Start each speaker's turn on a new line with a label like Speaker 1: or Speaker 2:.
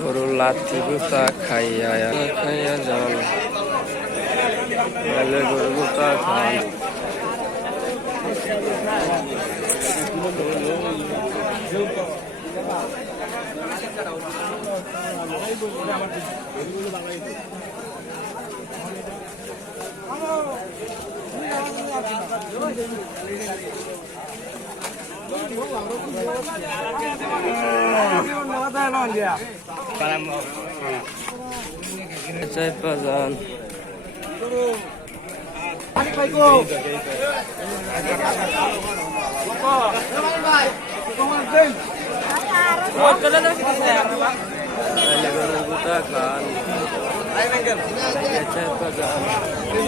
Speaker 1: গরুর লাথি গুতা খাইয়া খাইয়া জল গেলে গরু গুতা খান। চাই পাজান খান চাই পাজান